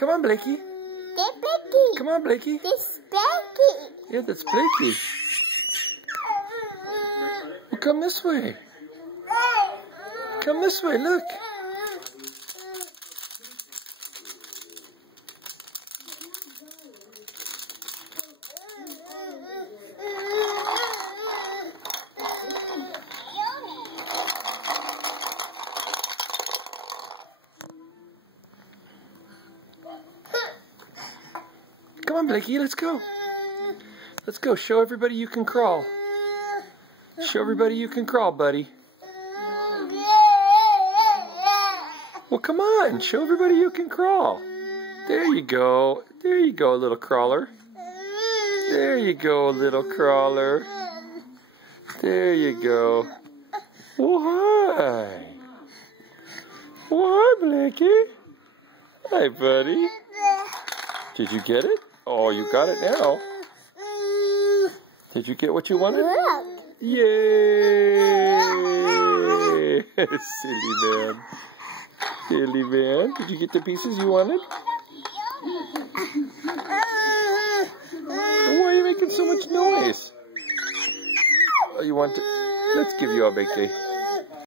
Come on, Blakey. That's Blakey. Come on, Blakey. That's Blakey. Yeah, that's Blakey. Well, come this way. Come this way, look. Come on, Blakey, let's go. Let's go. Show everybody you can crawl. Show everybody you can crawl, buddy. Well, come on. Show everybody you can crawl. There you go. There you go, little crawler. There you go, little crawler. There you go. Oh, hi. Oh, hi, Blakey. Hi, buddy. Did you get it? Oh, you got it now. Did you get what you wanted? Yay! Silly man. Silly man. Did you get the pieces you wanted? Why are you making so much noise? Oh, you want to... Let's give you a big day.